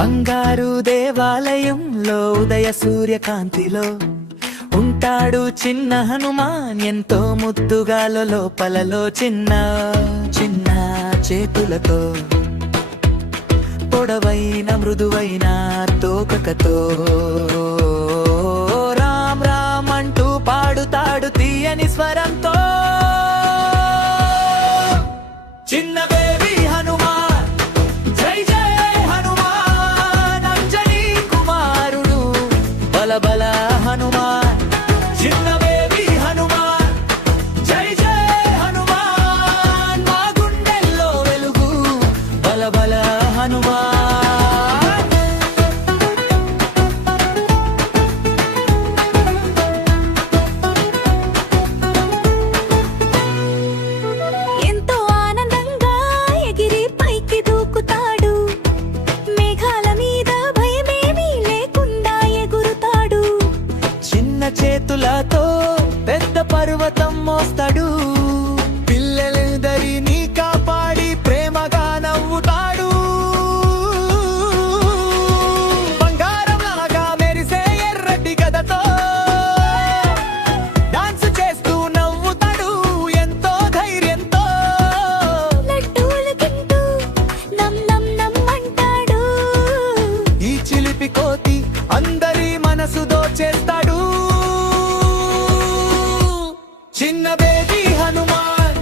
బంగారు దేవాలయంలో ఉదయ సూర్యకాంతిలో ఉంటాడు చిన్న హనుమాన్. ఎంతో ముద్దుగా లోపలలో చిన్న చిన్న చేతులతో పొడవైన మృదువైన తోకతో రామ్ రామ్ అంటూ పాడుతాడు తీయని స్వరంతో. చిన్న బేబీ హనుమాన్ జై జై హనుమాన్, అంజనీ కుమారుడు బల బల హనుమాన్. చిన్న బేబీ హనుమాన్ జై జై హనుమాన్, మా గుండెల్లో వెలుగు బల బల హనుమాన్. ఎంతో ఆనందంగా ఎగిరి పైకి దూకుతాడు, మేఘాల మీద భయమేమీ లేకుండా ఎగురుతాడు. చిన్న చేతులతో పెద్ద పర్వతం మోస్తాడు, పిల్లలందరినీ కాపాడి ప్రేమగా నవ్వుతాడు. బంగారంలాగా మెరిసే ఎర్రటి గదతో డాన్స్ చేస్తూ నవ్వుతాడు ఎంతో ధైర్యంతో. లడ్డూలు తింటూ నమ్ నమ్ నమ్ అంటాడు, ఈ చిలిపి కోతి అందరి మనసు దోచేస్తాడు. చిన్న బేబీ హనుమాన్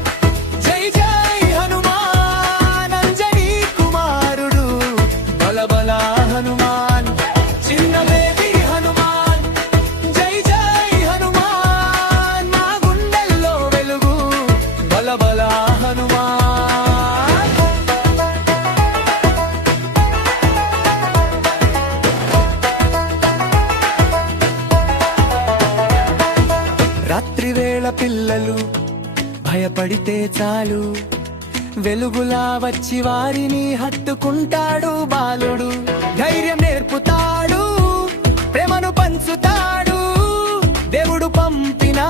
జై జై హనుమాన్, అంజనీ కుమారుడు బల బల హనుమాన్. చిన్న బేబీ హనుమాన్ జై జై హనుమాన్, మా గుండెల్లో వెలుగు బల బల హనుమాన్. రాత్రి వేళ పిల్లలు భయపడితే చాలు, వెలుగులా వచ్చి వారిని హత్తుకుంటాడు బాలుడు. ధైర్యం నేర్పుతాడు, ప్రేమను పంచుతాడు, దేవుడు పంపిన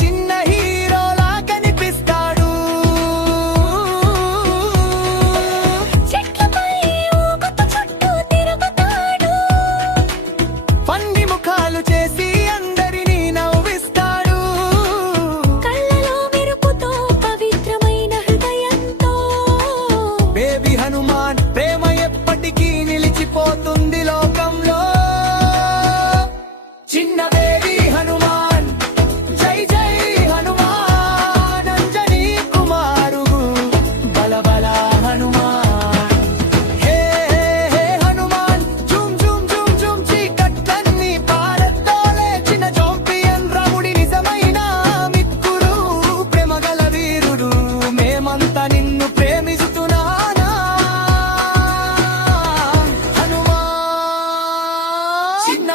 చిన్న హీరోలా కనిపిస్తాడు. చెట్లపై ఊగుతూ చుట్టూ తిరుగుతాడు, ఫన్నీ ముఖాలు చేసి అందరినీ నవ్విస్తాడు. కళ్ళలో మెరుపుతో పవిత్రమైన హృదయంతో. బేబీ హనుమాన్ ప్రేమ ఎప్పటికీ నిలిచిపోతుంది లోకంలో. చిన్న బేబీ హనుమాన్ జై జై హనుమాన్, అంజనీ కుమారుడు బల బల Hanuman. Hey hey hey Hanuman zoom zoom zoom zoom, చీకట్లన్నీ పారద్దోలే చిన్న చాంపియన్ రాముడి నిజమైన మిత్రుడు, ప్రేమగల వీరుడు. మేమంతా నిన్ను ప్రేమిస్తున్నానా హనుమాన్. చిన్న